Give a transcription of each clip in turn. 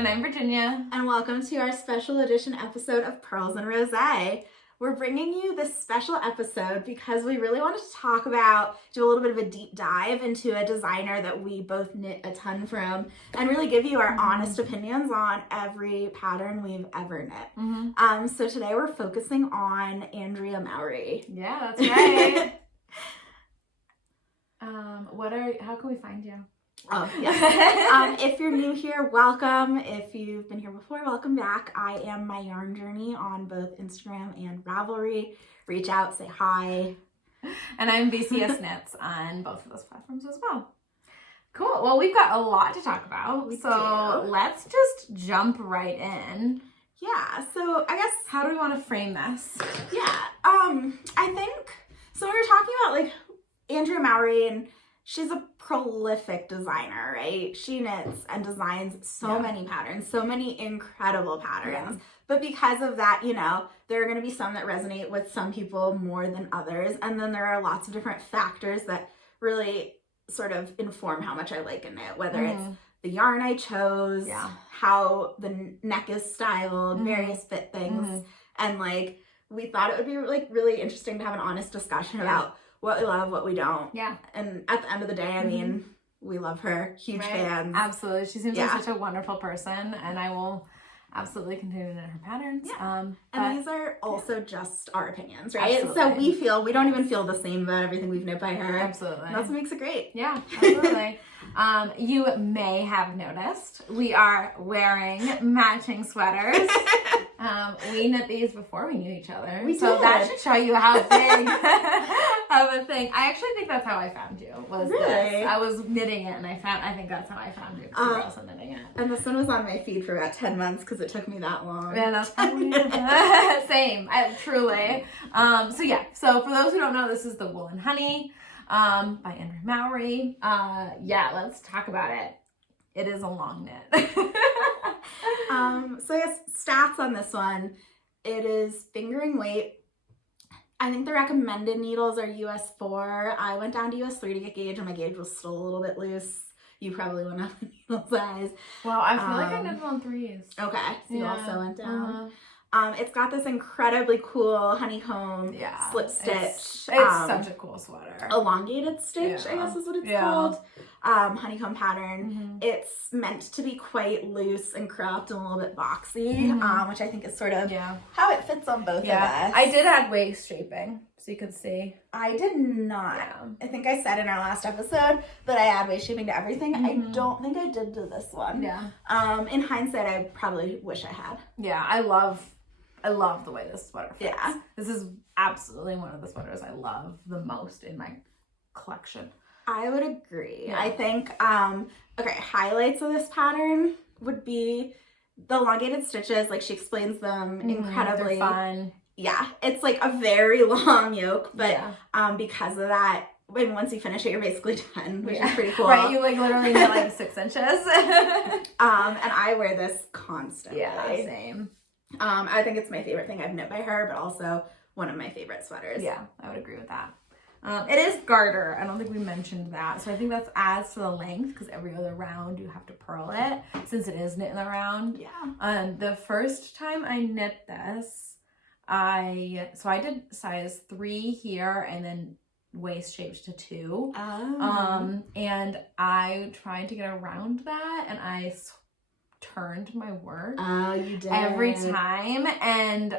And I'm Virginia. And welcome to our special edition episode of Purls and Rosé. We're bringing you this special episode because we really wanted to do a little bit of a deep dive into a designer that we both knit a ton from and really give you our honest opinions on every pattern we've ever knit. So today we're focusing on Andrea Mowry. Yeah, that's right. How can we find you? Oh, yes. If you're new here, welcome. If you've been here before, welcome back. I am My Yarn Journey on both Instagram and Ravelry. Reach out, say hi. And I'm VCS Knits on both of those platforms as well. Cool. Well, we've got a lot to talk about. Let's just jump right in. Yeah. So I guess, how do we want to frame this? Yeah. I think, so we were talking about like Andrea Mowry, and she's a prolific designer, right? She knits and designs so many patterns, so many incredible patterns. Yeah. But because of that, you know, there are going to be some that resonate with some people more than others. And then there are lots of different factors that really sort of inform how much I like a knit, whether it's the yarn I chose, how the neck is styled, various fit things. And like, we thought it would be like really interesting to have an honest discussion about what we love, what we don't. Yeah. And at the end of the day, I mean, we love her. Huge fans. Absolutely. She seems like such a wonderful person, and I will absolutely continue to knit her patterns. Yeah. And these are also just our opinions, right? Absolutely. So we don't even feel the same about everything we've knit by her. Absolutely. And that's what makes it great. Yeah, absolutely. You may have noticed we are wearing matching sweaters. We knit these before we knew each other. So that should show you how big of a thing. I actually think that's how I found you. This. I was knitting it and I think that's how I found you, because you were also knitting it. And this one was on my feed for about 10 months because it took me that long. Yeah, that's probably same. Truly. So for those who don't know, this is the Woolen Honey by Andrea Mowry. Let's talk about it. It is a long knit. So I guess stats on this one, it is fingering weight. I think the recommended needles are US 4. I went down to US 3 to get gauge, and my gauge was still a little bit loose. You probably went up in needle size. Well, I feel like I knitted on 3s. Okay, so you also went down. It's got this incredibly cool honeycomb slip stitch. It's such a cool sweater. Elongated stitch, I guess is what it's called. Honeycomb pattern. It's meant to be quite loose and cropped and a little bit boxy, which I think is sort of how it fits on both of us. I did add waist shaping, so you could see. I did not. I think I said in our last episode that I add waist shaping to everything. I don't think I did to this one. In hindsight, I probably wish I had. Yeah, I love the way this sweater fits. Yeah. This is absolutely one of the sweaters I love the most in my collection. I would agree. Yeah. I think, highlights of this pattern would be the elongated stitches. Like, she explains them incredibly. They're fun. Yeah. It's like a very long yoke, but because of that, when once you finish it, you're basically done, which is pretty cool. Right, you like literally knit like 6 inches. And I wear this constantly. Yeah, same. I think it's my favorite thing I've knit by her, but also one of my favorite sweaters. Yeah, I would agree with that. It is garter. I don't think we mentioned that. So I think that adds to the length, because every other round you have to purl it, since it is knit in the round. Yeah. The first time I knit this, I did size 3 here and then waist shaped to 2. And I tried to get around that, and I turned my work. Oh, you did. Every time, and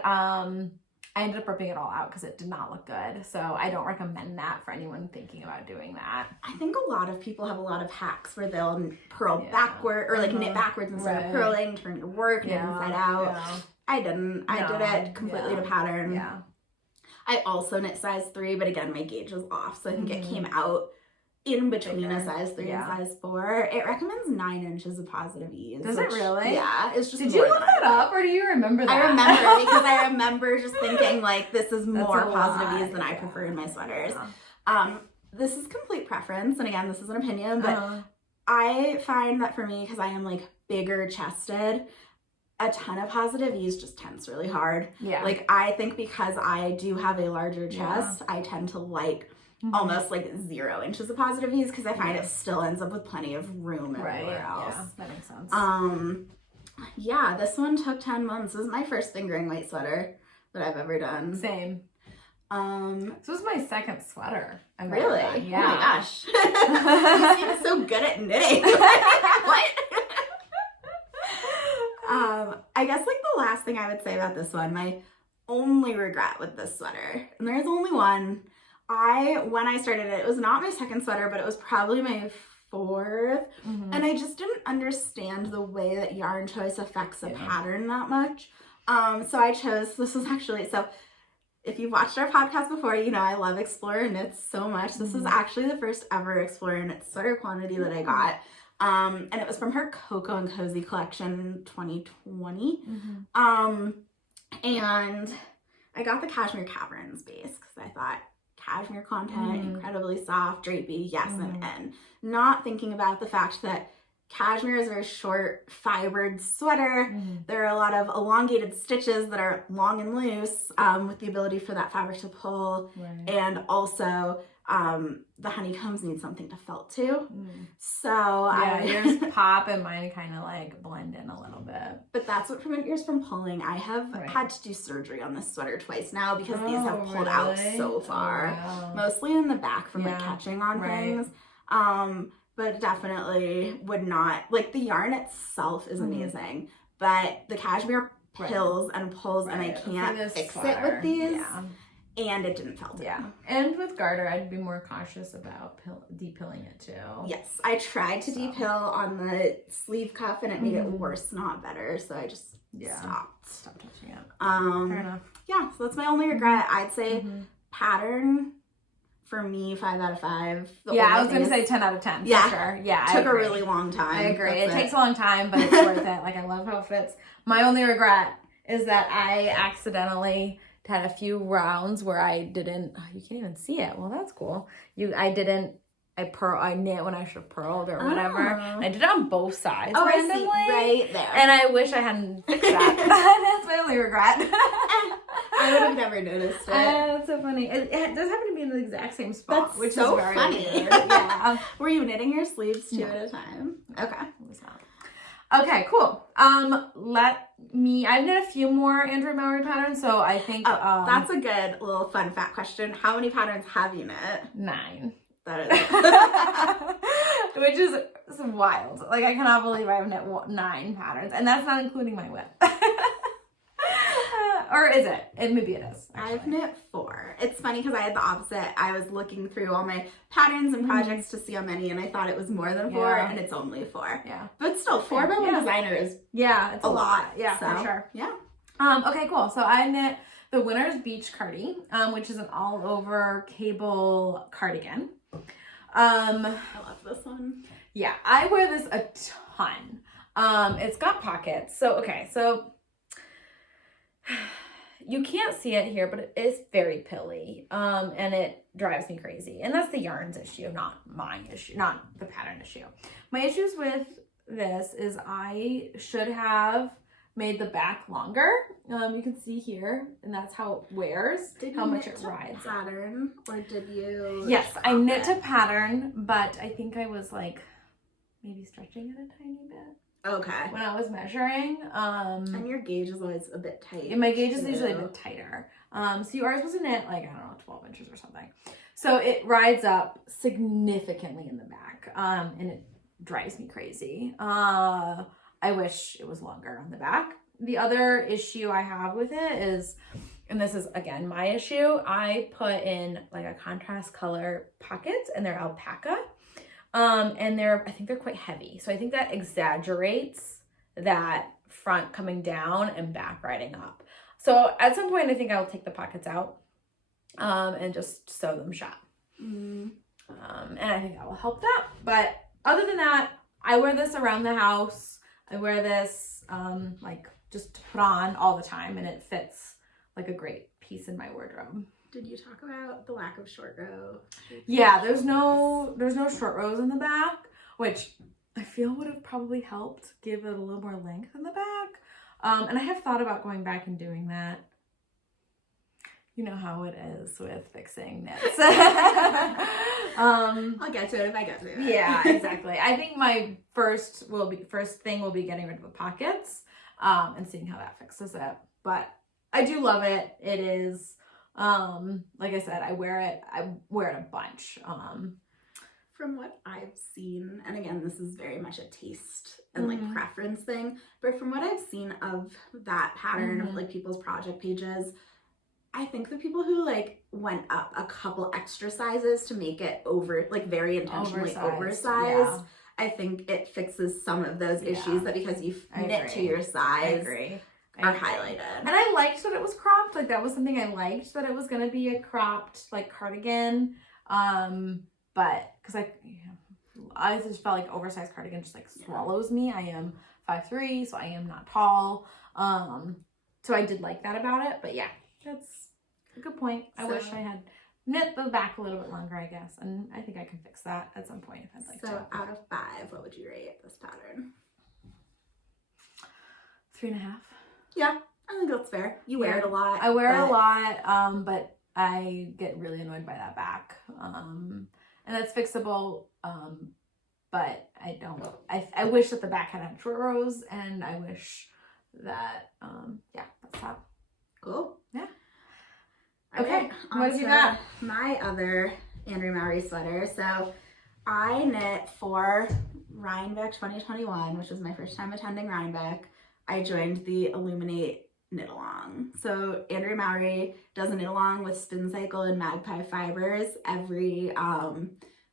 I ended up ripping it all out because it did not look good. So I don't recommend that for anyone thinking about doing that. I think a lot of people have a lot of hacks where they'll purl backward, or like knit backwards instead of purling, turn your work, knit inside out. I didn't. I did it completely to pattern. Yeah. I also knit size 3, but again, my gauge was off. So I think it came out in between a size 3 and size 4. It recommends 9 inches of positive ease. Does it really? Yeah. It's just. Did you look that up, or do you remember that? I remember, because I remember just thinking like, this is more positive ease than I prefer in my sweaters. This is complete preference, and again, this is an opinion, but I find that for me, because I am like bigger chested, a ton of positive ease just tends really hard. Yeah. Like, I think because I do have a larger chest, I tend to like almost like 0 inches of positive ease, because I find it still ends up with plenty of room everywhere else. Yeah, that makes sense. Yeah, this one took 10 months. This is my first fingering weight sweater that I've ever done. Same. This was my second sweater. Really? Yeah. Oh my gosh. You seem so good at knitting. What? I guess like the last thing I would say about this one, my only regret with this sweater, and there's only one. When I started it was not my second sweater, but it was probably my fourth. Mm-hmm. And I just didn't understand the way that yarn choice affects a pattern that much. So I chose, this is actually, so if you've watched our podcast before, you know I love Explorer knits so much. This is actually the first ever Explorer knits sweater quantity that I got. And it was from her Cocoa and Cozy collection 2020. Mm-hmm. And I got the Cashmere Caverns base because I thought cashmere content, incredibly soft, drapey, yes, and not thinking about the fact that cashmere is a very short, fibered sweater. There are a lot of elongated stitches that are long and loose with the ability for that fabric to pull. Right. And also the honeycombs need something to felt to. So yours pop and mine kind of like blend in a little bit. But that's what prevents yours from pulling. I have had to do surgery on this sweater twice now because these have pulled out so far. Mostly in the back from like catching on things. But definitely would not, like the yarn itself is amazing, but the cashmere pills and pulls and I can't fix it with these. Yeah. And it didn't felt it. Yeah. And with garter, I'd be more cautious about depilling it too. Yes. I tried to depill on the sleeve cuff and it made it worse, not better. So I just stopped touching it. Fair enough. Yeah. So that's my only regret. I'd say pattern for me, 5 out of 5. I was going to say 10 out of 10. For sure. Yeah. Took a really long time. I agree. It takes a long time, but it's worth it. Like I love how it fits. My only regret is that I accidentally had a few rounds where I didn't, you can't even see it. Well, that's cool. I knit when I should have purled or whatever. I did it on both sides randomly. Right there. And I wish I hadn't fixed that. That's my only regret. I would have never noticed it. That's so funny. It does happen to be in the exact same spot, That's which so is very funny. weird. Yeah. Were you knitting your sleeves two at a time? Okay. It was not. Okay, cool. I've knit a few more Andrea Mowry patterns, so I think that's a good little fun fact question. How many patterns have you knit? 9. That is which is wild. Like I cannot believe I've knit 9 patterns, and that's not including my whip. Or is it? Maybe it is. Actually. I've knit 4. It's funny because I had the opposite. I was looking through all my patterns and projects to see how many, and I thought it was more than 4, and it's only 4. Yeah. But still, 4 by one designer is it's a lot. Yeah, so, for sure. Yeah. Okay, cool. So I knit the Winter's Beach Cardi, which is an all-over cable cardigan. I love this one. Yeah, I wear this a ton. It's got pockets. So you can't see it here, but it is very pilly. And it drives me crazy. And that's the yarn's issue, not my issue, not the pattern issue. My issues with this is I should have made the back longer. You can see here, and that's how it wears, how much it rides. Pattern, or did you? Yes, I knit to pattern, but I think I was like maybe stretching it a tiny bit. Okay. When I was measuring. And your gauge is always a bit tight. And my gauge is usually a bit tighter. So yours was a knit like, I don't know, 12 inches or something. So it rides up significantly in the back. And it drives me crazy. I wish it was longer on the back. The other issue I have with it is, and this is again my issue, I put in like a contrast color pockets and they're alpaca. And I think they're quite heavy. So I think that exaggerates that front coming down and back riding up. So at some point, I think I'll take the pockets out, and just sew them shut. And I think that will help that. But other than that, I wear this around the house. I wear this, like just to put on all the time, and it fits like a great piece in my wardrobe. Did you talk about the lack of short row? Yeah, there's no short rows in the back, which I feel would have probably helped give it a little more length in the back. And I have thought about going back and doing that. You know how it is with fixing knits. I'll get to it if I get to it. Yeah, exactly. I think my first thing will be getting rid of the pockets. and seeing how that fixes it. But I do love it. It is, like I said, I wear it a bunch. From what I've seen, and again, this is very much a taste and like preference thing, but from what I've seen of that pattern of like people's project pages, I think the people who like went up a couple extra sizes to make it like very intentionally oversized, I think it fixes some of those issues that because you've knit to your size are highlighted. And I liked that it was cropped. Like that was something I liked, that it was going to be a cropped like cardigan. But because I just felt like oversized cardigan just like swallows me. I am 5'3", so I am not tall. So I did like that about it. But yeah, that's a good point. I wish I had knit the back a little bit longer, I guess. And I think I can fix that at some point if I'd like to. So out of 5, what would you rate this pattern? 3.5. Yeah, I think that's fair. You wear it a lot. I wear it a lot, but I get really annoyed by that back. And that's fixable, but I don't. I wish that the back had short rows, and I wish that, that's how. Cool. Yeah. Okay, what have you got? My other Andrea Mowry sweater. So I knit for Rhinebeck 2021, which was my first time attending Rhinebeck. I joined the Illuminate knit along. So Andrea Mowry does a knit along with Spin Cycle and Magpie Fibers every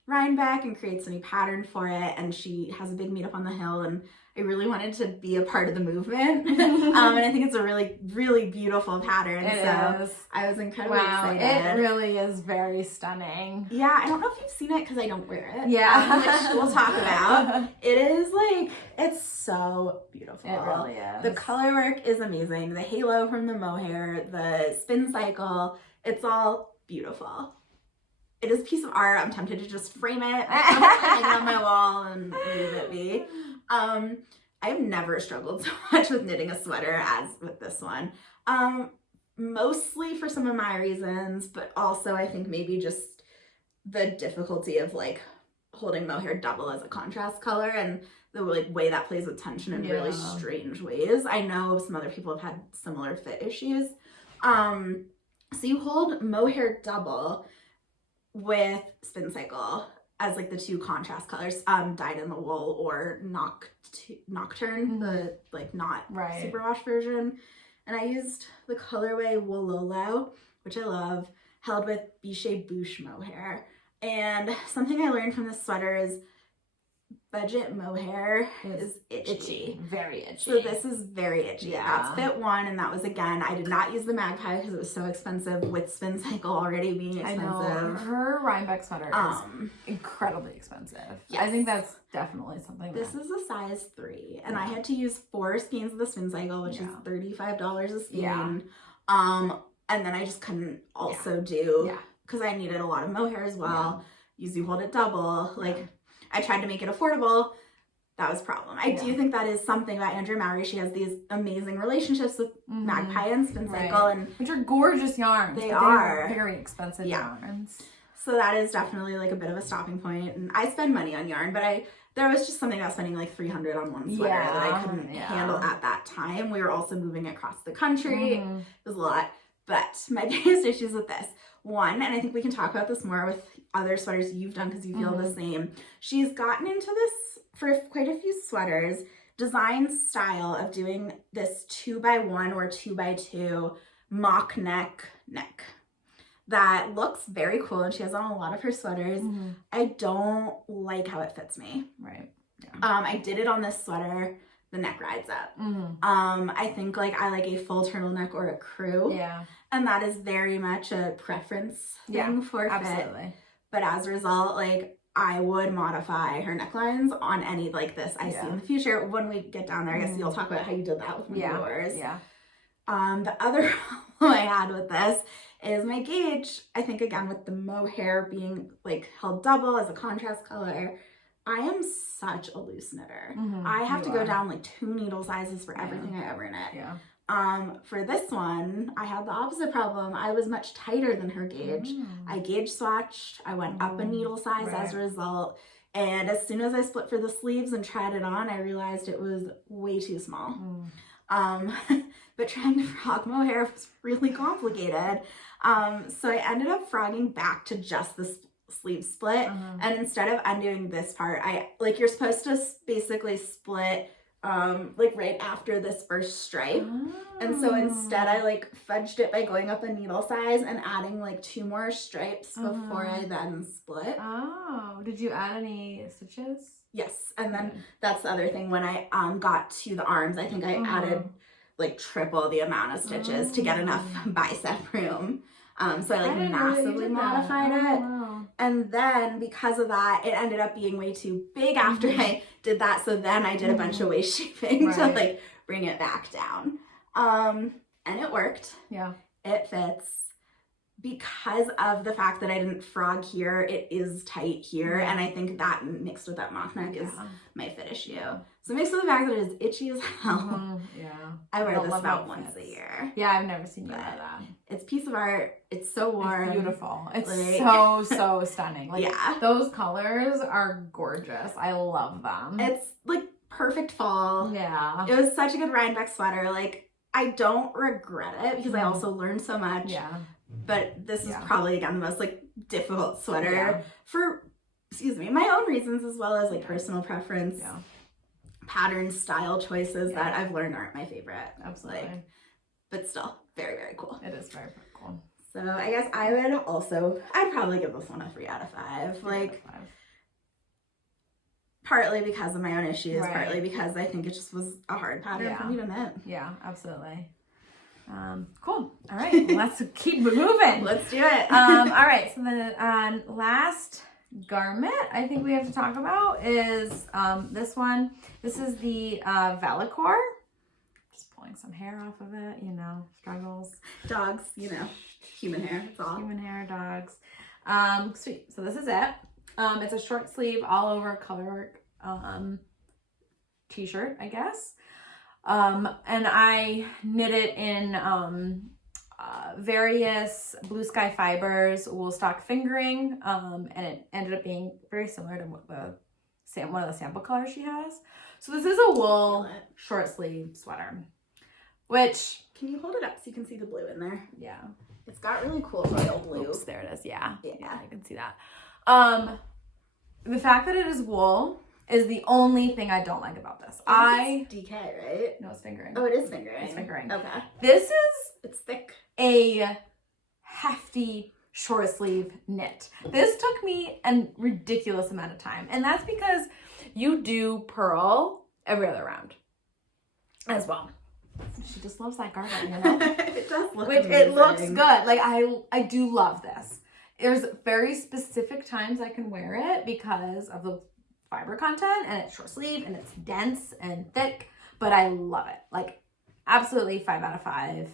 Rhinebeck and creates a new pattern for it, and she has a big meetup on the hill, and I really wanted to be a part of the movement. And I think it's a really, really beautiful pattern. It is. I was incredibly excited. It really is very stunning. Yeah, I don't know if you've seen it because I don't wear it. Yeah. Which we'll talk about. It is like, it's so beautiful. It really is. The color work is amazing. The halo from the mohair, the spin cycle, it's all beautiful. It is a piece of art. I'm tempted to just frame it, hang it on my wall, and leave it be. I've never struggled so much with knitting a sweater as with this one. Mostly for some of my reasons, but also I think maybe just the difficulty of like holding mohair double as a contrast color and the like way that plays with tension in really strange ways. I know some other people have had similar fit issues. So you hold mohair double with Spin Cycle as like the two contrast colors, dyed in the wool or Nocturne, the like not superwash version. And I used the colorway Wololo, which I love, held with Bichet Bouche mohair. And something I learned from this sweater is budget mohair is itchy. Very itchy. So this is very itchy. Yeah. That's fit 1, and that was, again, I did not use the Magpie because it was so expensive with Spin Cycle already being expensive. I know. Her Rhinebeck sweater is incredibly expensive. Yes. I think that's definitely something. This is a size 3, and I had to use 4 skeins of the Spin Cycle, which is $35 a skein. Yeah. And then I just couldn't also do, because I needed a lot of mohair as well. You hold it double. Like, I tried to make it affordable. That was a problem. I do think that is something about Andrea Mowry. She has these amazing relationships with Magpie and Spin Cycle, and which are gorgeous yarns. They are very expensive yarns. So that is definitely like a bit of a stopping point. And I spend money on yarn, but there was just something about spending like $300 on one sweater that I couldn't handle at that time. We were also moving across the country. It was a lot. But my biggest issues with this, one, and I think we can talk about this more with other sweaters you've done because you feel the same. She's gotten into this for quite a few sweaters, design style of doing this 2x1 or 2x2 mock neck that looks very cool, and she has on a lot of her sweaters. I don't like how it fits me. Right. Yeah. I did it on this sweater. The neck rides up. I think like I like a full turtleneck or a crew. Yeah. And that is very much a preference thing for fit. But as a result, like I would modify her necklines on any like this I see in the future. When we get down there, I guess you'll talk about how you did that with yours. Yeah. The other problem I had with this is my gauge. I think again with the mohair being like held double as a contrast color, I am such a loose knitter. I have to go down like 2 needle sizes for everything I ever knit. Yeah. For this one, I had the opposite problem. I was much tighter than her gauge. I gauge swatched. I went up a needle size as a result. And as soon as I split for the sleeves and tried it on, I realized it was way too small. But trying to frog mohair was really complicated. So I ended up frogging back to just the sleeve split. And instead of undoing this part, you're supposed to basically split like right after this first stripe. And so instead I like fudged it by going up a needle size and adding like 2 more stripes before I then split. Oh, did you add any stitches? Yes. And then that's the other thing. When I got to the arms, I think I added like triple the amount of stitches to get enough bicep room. So I like massively modified it. Wow. And then because of that, it ended up being way too big after I did that. So then I did a bunch of waist shaping to like bring it back down. And it worked. Yeah. It fits. Because of the fact that I didn't frog here, it is tight here. And I think that mixed with that mock neck is my fit issue. So mixed with the fact that it is itchy as hell. I wear this about once a year. Yeah, I've never seen you wear that. It's a piece of art. It's so warm. It's beautiful. It's like, so stunning. Like, those colors are gorgeous. I love them. It's like perfect fall. Yeah. It was such a good Rhinebeck sweater. Like, I don't regret it because I also learned so much. Yeah. But this is probably, again, the most like difficult sweater for, my own reasons, as well as like personal preference, pattern, style choices that I've learned aren't my favorite. Absolutely. Like, but still very, very cool. It is very, very cool. So I guess I'd probably give this one a 3 out of 5. Like, partly because of my own issues, partly because I think it just was a hard pattern for me to knit. Yeah, absolutely. Cool. All right, let's keep moving. Let's do it. All right, so the last garment I think we have to talk about is this one. This is the Valacore. Just pulling some hair off of it, struggles. Dogs, human hair. It's all. Human hair, dogs. Sweet. So this is it. It's a short sleeve, all over colorwork t-shirt, I guess. And I knit it in various blue sky fibers, wool stock fingering, and it ended up being very similar to one of the sample colors she has. So this is a wool short sleeve sweater, which... Can you hold it up so you can see the blue in there? Yeah. It's got really cool royal blue. Oops, there it is. Yeah, I can see that. The fact that it is wool is the only thing I don't like about this. It's DK, right? No, it's fingering. Oh, it is fingering. It's fingering. Okay. It's thick. A hefty short sleeve knit. This took me a ridiculous amount of time. And that's because you do purl every other round as well. She just loves that garment, It does look amazing. It looks good. Like, I do love this. There's very specific times I can wear it because of the fiber content, and it's short sleeve and it's dense and thick, but I love it. Like, absolutely 5 out of 5.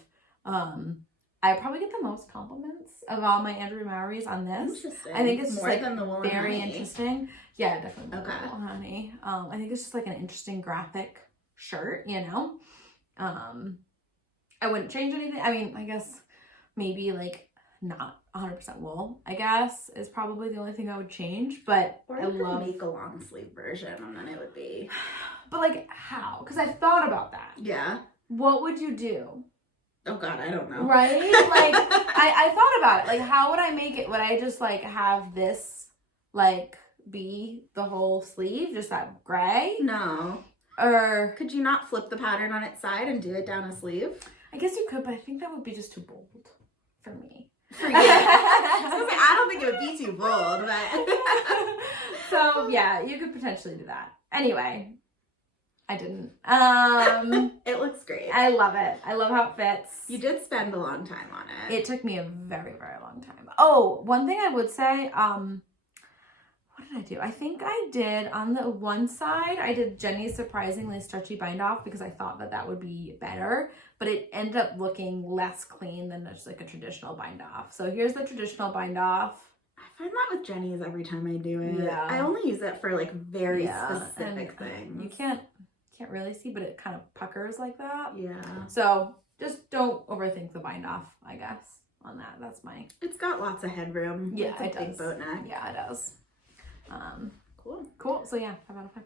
I probably get the most compliments of all my Andrea Mowrys on this. I think it's more than the Woolen very Honey. Interesting. Yeah, definitely. Okay. Woolen Honey. I think it's just like an interesting graphic shirt, I wouldn't change anything. I mean, I guess maybe like not 100% wool, I guess, is probably the only thing I would change, but or I love make a long sleeve version and then it would be. But like, how? Because I've thought about that. Yeah. What would you do? Oh God, I don't know. Right? Like, I thought about it. Like, how would I make it? Would I just like have this like be the whole sleeve, just that gray? No. Or could you not flip the pattern on its side and do it down a sleeve? I guess you could, but I think that would be just too bold for me. For you. I don't think it would be too bold, but so yeah, you could potentially do that. Anyway, I didn't. It looks great. I love it. I love how it fits. You did spend a long time on it. It took me a very, very long time. Oh, one thing I would say, what did I do? I think I did, on the one side, I did Jenny's surprisingly stretchy bind off because I thought that would be better, but it ended up looking less clean than just like a traditional bind off. So here's the traditional bind off. I find that with Jenny's every time I do it. Yeah. I only use it for like very specific things. You can't really see, but it kind of puckers like that. Yeah. So just don't overthink the bind off, I guess, on that. That's my... It's got lots of headroom. Yeah, it's a big boat neck. Yeah, it does. Cool. Cool. So yeah, 5 out of 5.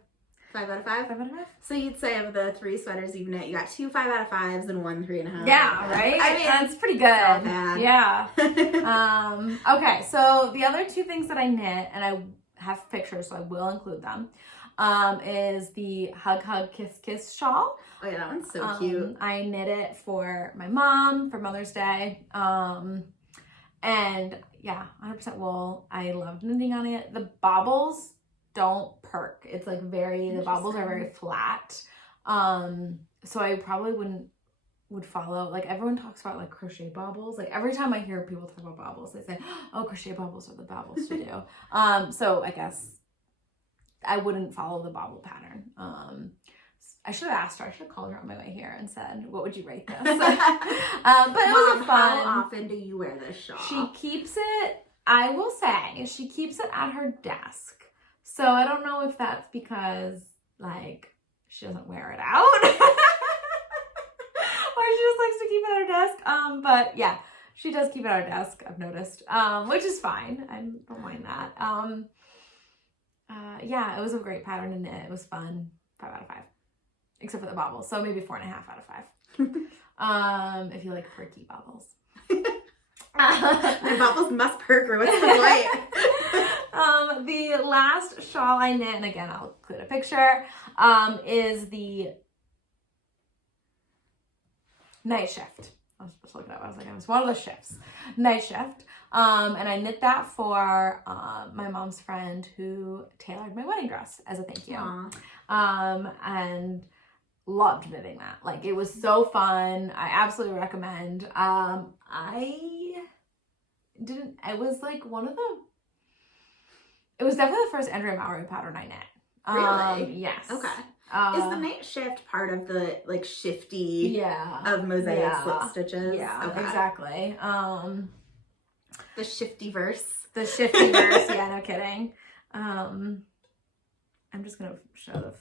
5 out of 5? 5 out of 5. So you'd say of the 3 sweaters you've knit, you got 2 5 out of 5s and 1 3.5. Yeah, right? I mean, that's pretty good. Not bad. Yeah. Okay, so the other 2 things that I knit, and I have pictures, so I will include them, is the Hug Hug Kiss Kiss shawl. Oh yeah, that one's so cute. I knit it for my mom for Mother's Day. And yeah, 100% wool. I loved knitting on it. The bobbles don't perk. It's like the bobbles are very flat. So I probably would follow, like everyone talks about like crochet bobbles. Like every time I hear people talk about bobbles, they say, oh, crochet bobbles are the bobbles to do. So I guess I wouldn't follow the bobble pattern. I should have asked her. I should have called her on my way here and said, what would you rate this? But it was fun. How often do you wear this shawl? She keeps it, I will say, she keeps it at her desk. So I don't know if that's because, like, she doesn't wear it out. Or she just likes to keep it at her desk. But yeah, she does keep it at her desk, I've noticed. Which is fine. I don't mind that. Yeah, it was a great pattern to knit. It was fun. 5 out of 5. Except for the bobbles. So maybe 4.5 out of 5. If you like perky bobbles. My bobbles must perk, or what's the point? The last shawl I knit, and again, I'll include a picture, is the Nightshift. I was supposed to look it up. I was like, it was one of the shifts. Nightshift. And I knit that for my mom's friend who tailored my wedding dress as a thank you. And loved knitting that. Like, it was so fun. I absolutely recommend. It was definitely the first Andrea Mowry pattern I knit. Really? Yes. Okay. Is the Nightshift part of the like shifty of mosaic slip stitches? Yeah, okay. Exactly. The shifty verse. The shifty verse, yeah, no kidding. I'm just gonna show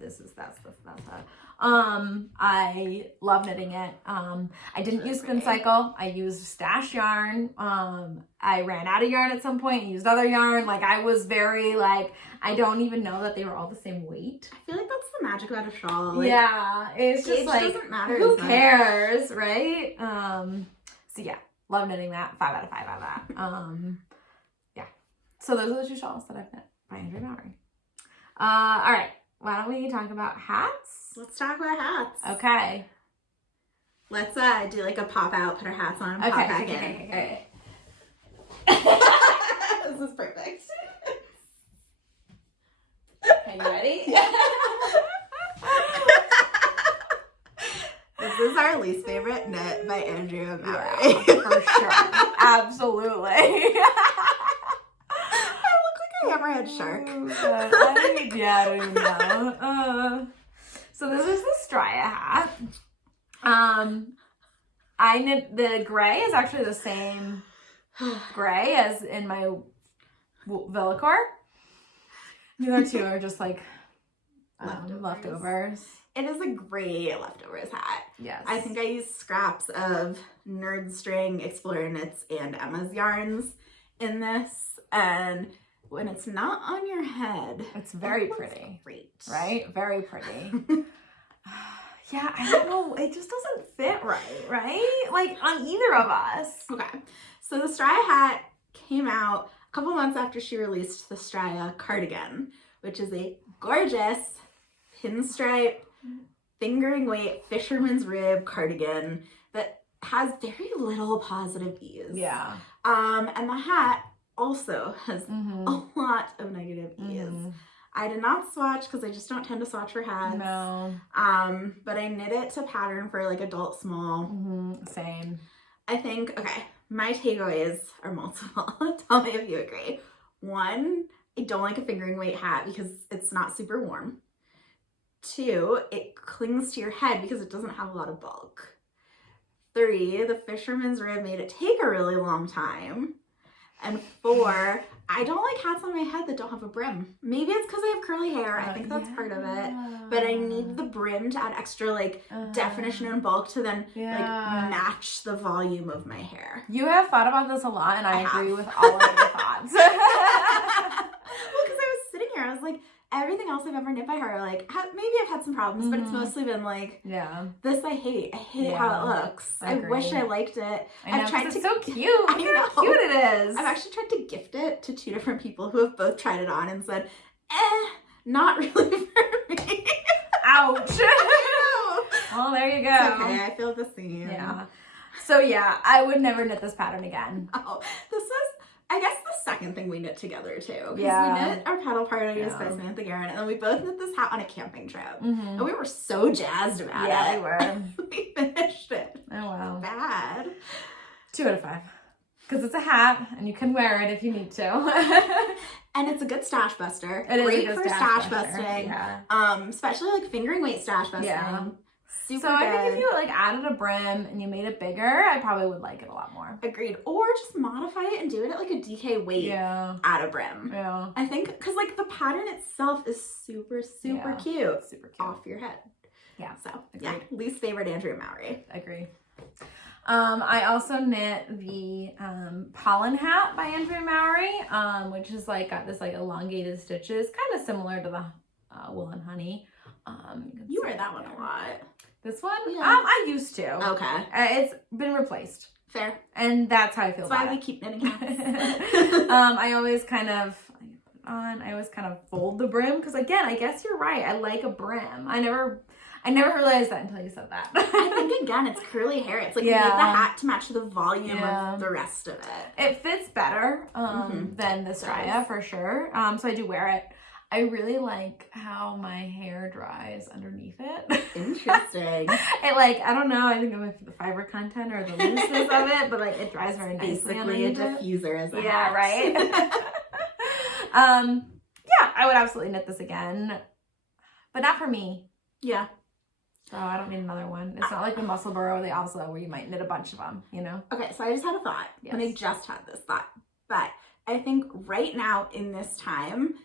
that's that. I love knitting it. I didn't use Spin Cycle. I used stash yarn. I ran out of yarn at some point and used other yarn. Like, I was very like, I don't even know that they were all the same weight. I feel like that's the magic about a shawl. Like, yeah, it's just like, doesn't matter. Who cares, right? So yeah, love knitting that. 5 out of 5 out of that. Yeah. So those are the 2 shawls that I've knit by Andrea Mowry. All right. Why don't we talk about hats? Let's talk about hats. Okay. Let's do like a pop out, put our hats on, pop back in. Okay. This is perfect. Are you ready? Yeah. This is our least favorite knit by Andrea Mowry. Yeah, for sure. Absolutely. Hammerhead shark. I don't even know. So this is the Stria Hat. I knit, the gray is actually the same gray as in my Vellichor. The other 2 are just like leftovers. It is a great leftovers hat. Yes. I think I used scraps of Nerd String, Explorer Knits, and Emma's yarns in this, and when it's not on your head, it's very pretty. Great. Right? Very pretty. Yeah, I don't know. It just doesn't fit right? Like, on either of us. Okay. So the Stria Hat came out a couple months after she released the Stria Cardigan, which is a gorgeous pinstripe, fingering weight, fisherman's rib cardigan that has very little positive ease. Yeah. And the hat also has a lot of negative ease. I did not swatch because I just don't tend to swatch for hats. No. But I knit it to pattern for like adult small. Same. I think, okay, my takeaways are multiple. Tell me if you agree. 1, I don't like a fingering weight hat because it's not super warm. 2, it clings to your head because it doesn't have a lot of bulk. 3, the fisherman's rib made it take a really long time. And 4, I don't like hats on my head that don't have a brim. Maybe it's because I have curly hair. I think that's part of it. But I need the brim to add extra like definition and bulk to then like match the volume of my hair. You have thought about this a lot, and I agree with all of your thoughts. Well, because I was sitting here, I was like, everything else I've ever knit by her, like, maybe I've had some problems, but it's mostly been like, this I hate. I hate how it looks. I wish I liked it. I've tried to. It's so cute. Look how cute it is. I've actually tried to gift it to 2 different people who have both tried it on and said, not really for me. Ouch. Well, there you go. It's okay, I feel the same. Yeah. So yeah, I would never knit this pattern again. Oh, this was, I guess, the second thing we knit together too. Yeah. We knit our petal parties by Samantha Guerin, and then we both knit this hat on a camping trip. And we were so jazzed about it. Yeah, we were. We finished it. Oh wow. Bad. 2 out of 5. Because it's a hat, and you can wear it if you need to. And it's a good stash buster. It is great a good for stash busting. Yeah. Especially like fingering weight stash busting. Yeah. Super so I think if you like added a brim and you made it bigger, I probably would like it a lot more. Agreed. Or just modify it and do it at like a DK weight. Yeah. Add a brim. Yeah. I think because like the pattern itself is super cute. Super cute. Off your head. Yeah. So agreed. Least favorite Andrea Mowry. Agree. I also knit the Pollen Hat by Andrea Mowry, which is like got this like elongated stitches, kind of similar to the Woolen Honey. You wear that one a lot. This one? Yeah. I used to. Okay. It's been replaced. Fair. And that's how I feel That's about why it. we keep knitting hats. I always kind of fold the brim because again, I guess you're right. I like a brim. I never realized that until you said that. I think again, it's curly hair. It's like you need the hat to match the volume of the rest of it. It fits better than the Stria for sure. So I do wear it. I really like how my hair dries underneath it. Interesting. It like, I don't know, I think it might be the fiber content or the looseness of it, but like it dries very nicely Basically a underneath diffuser as a hat. hat. Right? Yeah, I would absolutely knit this again, but not for me. Yeah. So I don't need another one. It's not like the Muscle Burrow, the Oslo, where you might knit a bunch of them, you know? Okay, so I just had a thought. Yes. And I just had this thought. But I think right now in this time,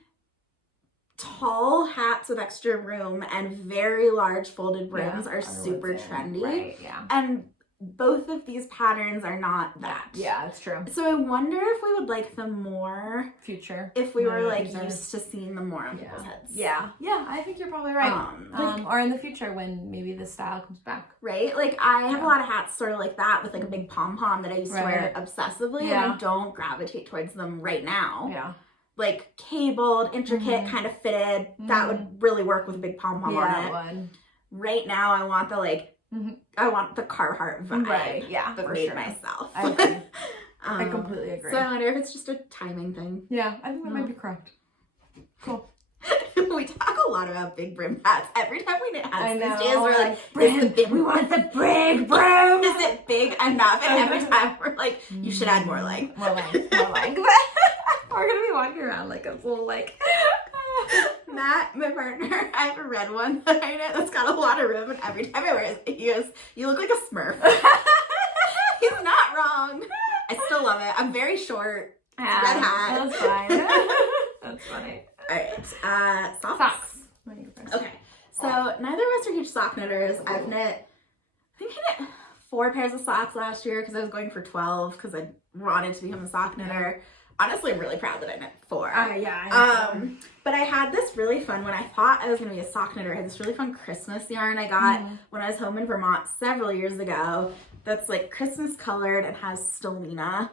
tall hats with extra room and very large folded brims are super trendy. Right, yeah. And both of these patterns are not that. Yeah, it's true. So I wonder if we would like them more Future. if we were like used to seeing them more on people's heads. Yeah. Yeah, I think you're probably right. Or in the future when maybe this style comes back. Right? Like I have a lot of hats sort of like that with like a big pom-pom that I used to wear obsessively and I don't gravitate towards them right now. Yeah. Like cabled, intricate, kind of fitted. That would really work with a big pom-pom on it. It would. Right now I want the like I want the Carhartt vibe. Right, yeah, but for made sure. myself. I agree. I completely agree. So I wonder if it's just a timing thing. Yeah, I think that might be correct. Cool. We talk a lot about big brim hats. Every time we knit hats these days, we're like, we want the big brim. Is it big enough? And every time we're like, you should add more length. More length. We're going to be walking around like a little like... Matt, my partner, I have a red one that I knit that's got a lot of room, and every time I wear it, he goes, "You look like a Smurf." He's not wrong. I still love it. I'm very short. Red hat. That's fine. That's funny. All right. Socks. Okay. So neither of us are huge sock knitters. I think I knit 4 pairs of socks last year because I was going for 12 because I wanted to become a sock knitter. Honestly, I'm really proud that I knit 4. But I had this really fun, when I thought I was going to be a sock knitter, I had this really fun Christmas yarn I got when I was home in Vermont several years ago that's like Christmas colored and has stellina.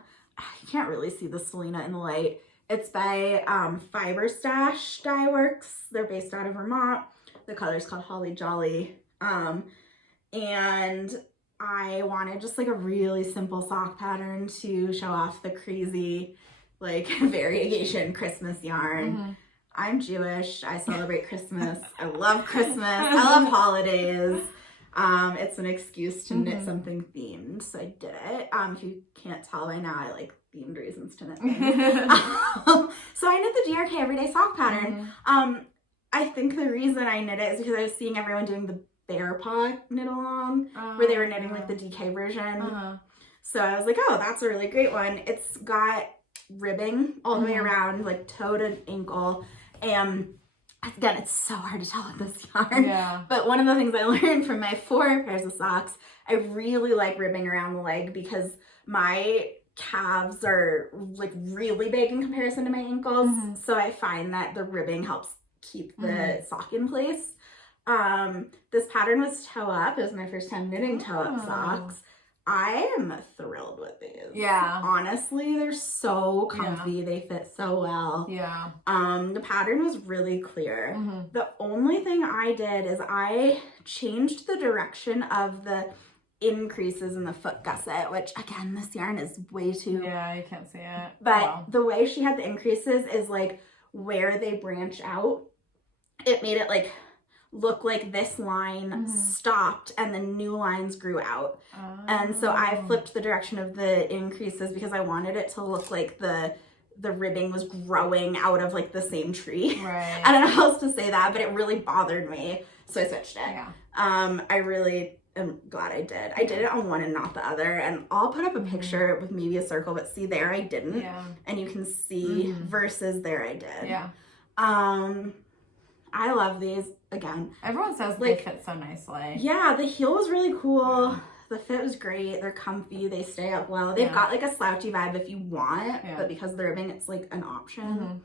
You can't really see the stellina in the light. It's by Fiber Stash Dye Works. They're based out of Vermont. The color's called Holly Jolly. And I wanted just like a really simple sock pattern to show off the crazy like variegation Christmas yarn. I'm Jewish. I celebrate Christmas. I love Christmas. I love holidays. It's an excuse to knit something themed, so I did it. If you can't tell by now, I like themed reasons to knit things. So I knit the DRK Everyday Sock pattern. I think the reason I knit it is because I was seeing everyone doing the bear paw knit along, where they were knitting like the DK version. So I was like, oh, that's a really great one. It's got ribbing all the way around, like toe to ankle, and again, it's so hard to tell with this yarn. But one of the things I learned from my 4 pairs of socks, I really like ribbing around the leg because my calves are like really big in comparison to my ankles. So I find that the ribbing helps keep the sock in place. This pattern was toe up. It was my first time knitting toe up socks. I am thrilled with these. Yeah. Honestly, they're so comfy. Yeah. They fit so well. Yeah. The pattern was really clear. The only thing I did is I changed the direction of the increases in the foot gusset, which again, this yarn is way too... Yeah, you can't see it. But the way she had the increases is like where they branch out. It made it like look like this line stopped and the new lines grew out. And so I flipped the direction of the increases because I wanted it to look like the ribbing was growing out of like the same tree. Right. I don't know how else to say that, but it really bothered me. So I switched it. Yeah. I really am glad I did. I did it on one and not the other. And I'll put up a picture with maybe a circle, but see there I didn't. Yeah. And you can see versus there I did. Yeah. I love these. Again, everyone says like, they fit so nicely. Yeah, the heel was really cool. The fit was great. They're comfy. They stay up well. They've got like a slouchy vibe if you want, but because of the ribbing, it's like an option.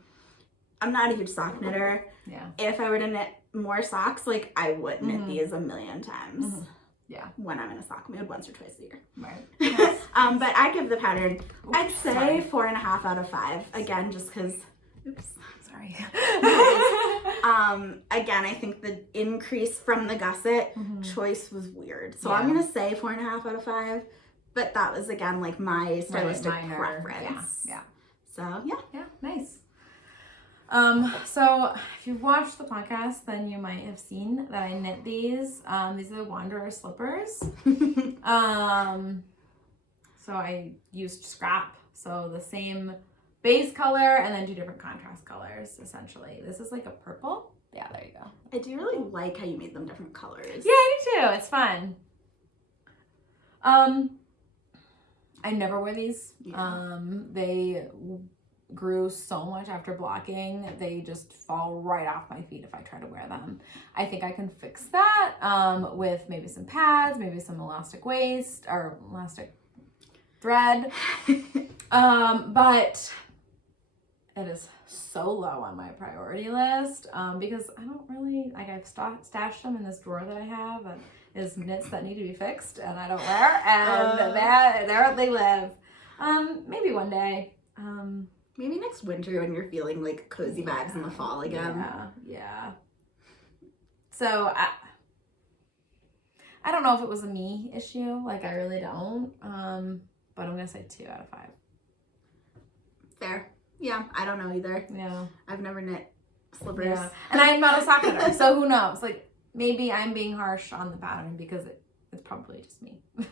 I'm not a huge sock knitter. Yeah. If I were to knit more socks, like I would knit these a million times. Yeah. When I'm in a sock mood, once or twice a year. Right. Yes. But I give the pattern, I'd say 4.5 out of 5. Again, just because. Oops. Sorry. Again, I think the increase from the gusset choice was weird. So I'm going to say 4.5 out of 5. But that was, again, like my stylistic preference. Yeah. So, yeah. Yeah, nice. So if you've watched the podcast, then you might have seen that I knit these. These are the Wanderer slippers. So I used scrap. So the same base color and then 2 different contrast colors, essentially. This is like a purple. Yeah, there you go. I do really like how you made them different colors. Yeah, I do too. It's fun. I never wear these. Yeah. They grew so much after blocking. They just fall right off my feet if I try to wear them. I think I can fix that with maybe some pads, maybe some elastic waist or elastic thread. But it is so low on my priority list because I don't really, like I've stashed them in this drawer that I have that is knits that need to be fixed and I don't wear, and there they live. Maybe one day. Maybe next winter when you're feeling like cozy vibes in the fall again. Yeah. So I don't know if it was a me issue. Like I really don't. But I'm gonna say 2 out of 5. Fair. Yeah, I don't know either. Yeah. I've never knit slippers. Yeah. And I'm not a sock knitter, so who knows? Like maybe I'm being harsh on the pattern because it's probably just me. All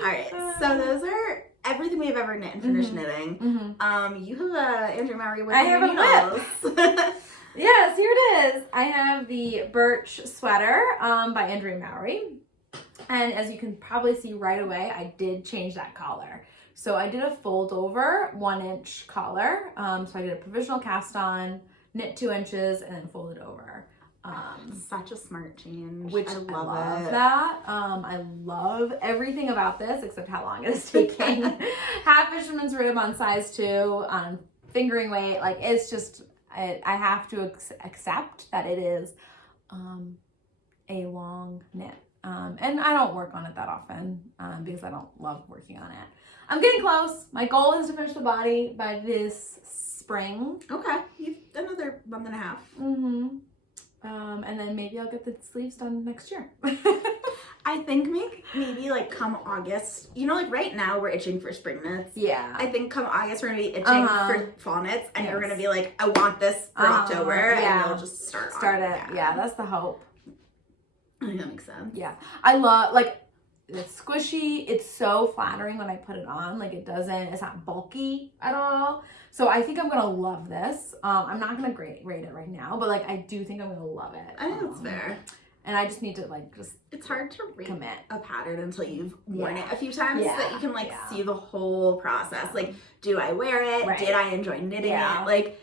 right. So those are everything we've ever knit and finished knitting. You have a Andrea Mowry whip. I have a whip. Yes, here it is. I have the Birch Sweater by Andrea Mowry. And as you can probably see right away, I did change that collar. So I did a fold over 1-inch collar. So I did a provisional cast on, knit 2 inches, and then fold it over. Such a smart change. Which I love that. I love everything about this except how long it is taking. Half fisherman's rib on size 2, on fingering weight. Like it's just, I have to accept that it is a long knit. And I don't work on it that often because I don't love working on it. I'm getting close. My goal is to finish the body by this spring. Okay. You've another month and a half. And then maybe I'll get the sleeves done next year. I think maybe like come August, you know, like right now we're itching for spring knits. Yeah. I think come August we're gonna be itching for fall knits, and you're gonna be like, I want this for October, and we'll just start it. Yeah, that's the hope. I think that makes sense. Yeah. I love, like, it's squishy. It's so flattering when I put it on. Like, it's not bulky at all. So I think I'm going to love this. I'm not going to rate it right now, but, like, I do think I'm going to love it. I think that's fair. And I just need to, like, it's hard to commit a pattern until you've worn it a few times so that you can, like, see the whole process. Like, do I wear it? Right. Did I enjoy knitting it? Like,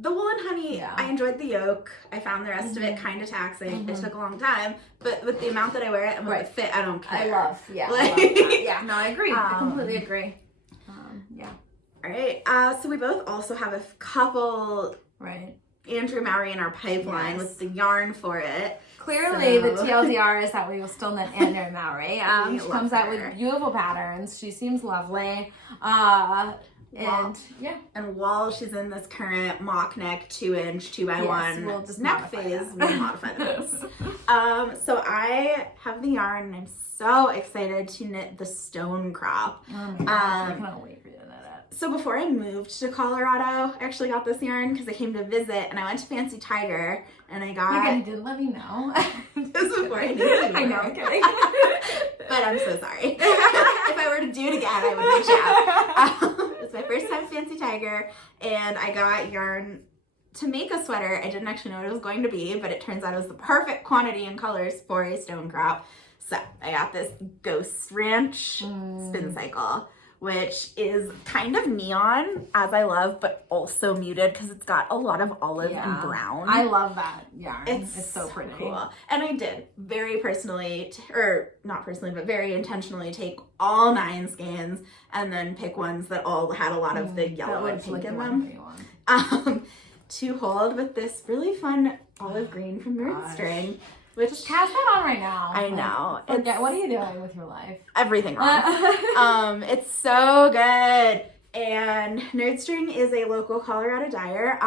the Woolen Honey, I enjoyed the yoke. I found the rest of it kind of taxing. It took a long time, but with the amount that I wear it and with the fit, I don't care. I love that. Yeah, no, I agree. I completely agree. Yeah. All right. So we both also have a couple Andrea Mowry in our pipeline with the yarn for it. Clearly, the TLDR is that we will still knit Andrea Mowry. She comes out with beautiful patterns. She seems lovely. And while she's in this current mock neck 2-inch 2x1 we'll just neck phase, we'll modify this. So I have the yarn and I'm so excited to knit the Stonecrop. Oh my gosh, I cannot wait for you to knit it. So before I moved to Colorado, I actually got this yarn because I came to visit and I went to Fancy Tiger and I got... You didn't let me know. This was before I knew you. I know, I'm kidding. But I'm so sorry. If I were to do it again, I would reach out. It was my first time Fancy Tiger, and I got yarn to make a sweater. I didn't actually know what it was going to be, but it turns out it was the perfect quantity and colors for a Stonecrop. So I got this Ghost Ranch spin cycle, which is kind of neon, as I love, but also muted because it's got a lot of olive and brown. I love that yarn. It's so pretty. Cool. And I did very personally, or not personally, but very intentionally take all 9 skeins and then pick ones that all had a lot of the yellow and pink in them. To hold with this really fun olive green from Nerdstring. Which just cast that on right now. I know. What are you doing with your life? Everything wrong. It's so good. And Nerdstring is a local Colorado dyer.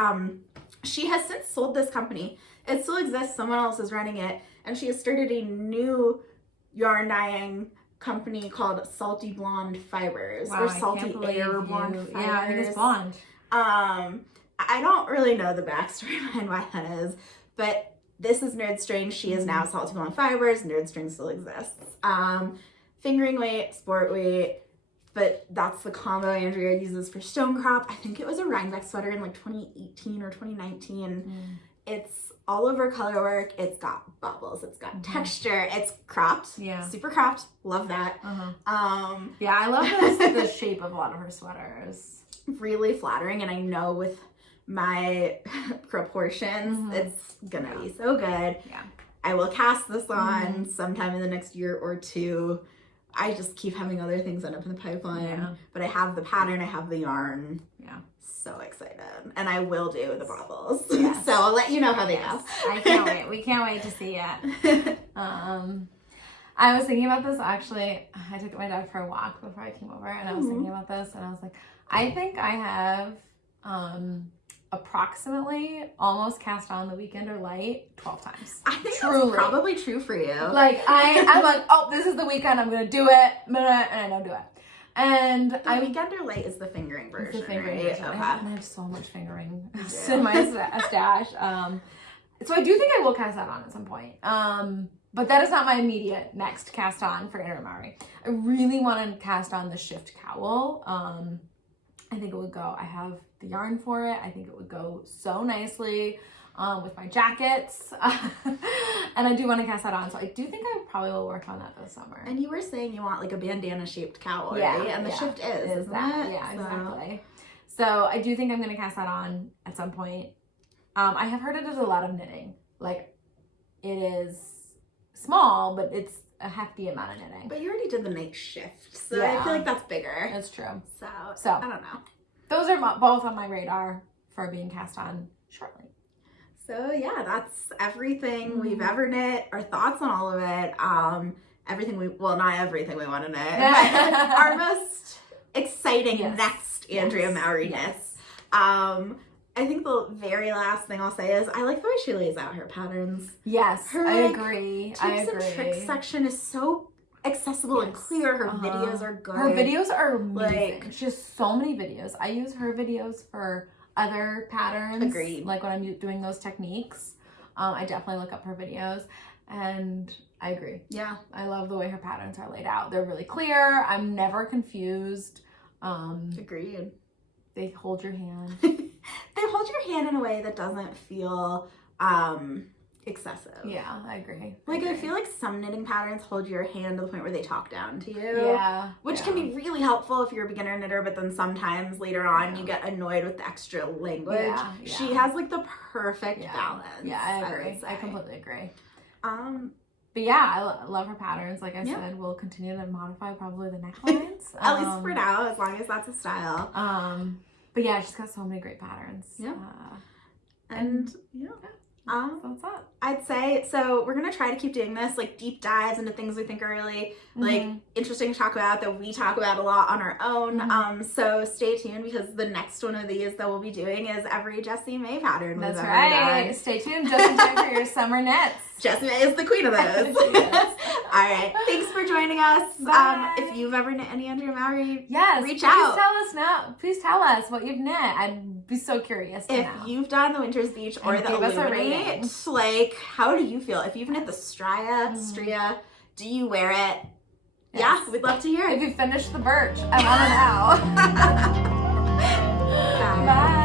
She has since sold this company. It still exists. Someone else is running it. And she has started a new yarn dyeing company called Salty Blonde Fibers. Wow, or Salty Air Blonde Fibers. Yeah, I think it's blonde. I don't really know the backstory behind why that is. But this is Nerdstring. She is now Salty Blonde Fibers. Nerdstring still exists. Fingering weight, sport weight, but that's the combo Andrea uses for Stonecrop. I think it was a Rhinebeck sweater in like 2018 or 2019. It's all over color work. It's got bubbles. It's got texture. It's cropped. Yeah. Super cropped. Love that. Yeah, I love the shape of a lot of her sweaters. Really flattering, and I know with my proportions, it's gonna be so good. Yeah, I will cast this on sometime in the next year or two. I just keep having other things end up in the pipeline, but I have the pattern, I have the yarn. Yeah, so excited, and I will do the bubbles. Yes. So I'll let you know how they go. I can't wait. We can't wait to see it. I was thinking about this actually. I took my dog for a walk before I came over, and I was thinking about this, and I was like, I think I have approximately almost cast on the Weekend or Light 12 times. I think that's probably true for you. Like I'm like, oh, this is the weekend, I'm gonna do it, and I don't do it. And the Weekend or Light is the fingering version. It's the fingering right? version. Okay. I have so much fingering in my stash. So I do think I will cast that on at some point. But that is not my immediate next cast on for Andrea Mowry. I really want to cast on the Shift Cowl. I think it would go, I have the yarn for it. I think it would go so nicely with my jackets. And I do want to cast that on. So I do think I probably will work on that this summer. And you were saying you want like a bandana shaped cowl, right? And the Shift is that? Yeah, exactly. So I do think I'm going to cast that on at some point. I have heard it does a lot of knitting. Like it is small, but it's a hefty amount of knitting. But you already did the Nightshift, so I feel like that's bigger. That's true. So I don't know. Those are both on my radar for being cast on shortly. So yeah, that's everything we've ever knit. Our thoughts on all of it. Everything not everything we want to knit. Our most exciting next Andrea Mowry knits. I think the very last thing I'll say is I like the way she lays out her patterns. Yes, I agree. Tips and tricks section is so accessible and clear. Her videos are good. Her videos are amazing. She has so many videos. I use her videos for other patterns. Agreed. Like when I'm doing those techniques, I definitely look up her videos, and I agree. Yeah, I love the way her patterns are laid out. They're really clear. I'm never confused. Agreed. They hold your hand. They hold your hand in a way that doesn't feel excessive. Yeah, I agree. I feel like some knitting patterns hold your hand to the point where they talk down to you. Yeah. Which can be really helpful if you're a beginner knitter, but then sometimes later on you get annoyed with the extra language. Yeah. She has like the perfect balance. Yeah, I agree. I completely agree. But yeah, I love her patterns. Like I said, we'll continue to modify probably the necklines. At least for now, as long as that's a style. But yeah, she's got so many great patterns. Yeah. And yeah. That's that. I'd say, so we're going to try to keep doing this, like deep dives into things we think are really like interesting to talk about, that we talk about a lot on our own. So stay tuned, because the next one of these that we'll be doing is every Jessie May pattern. That's right. Stay tuned just in time for your summer knits. Jessie May is the queen of those. All right. Thanks for joining us. If you've ever knit any Andrea Mowry, reach out. Please tell us what you've knit. I'd be so curious to know. If you've done the Winter's Beach or the Illuminate, like, how do you feel? If you've knit the Stria, do you wear it? Yes. Yeah, we'd love to hear it. If you finished the birch, I want to know. Bye.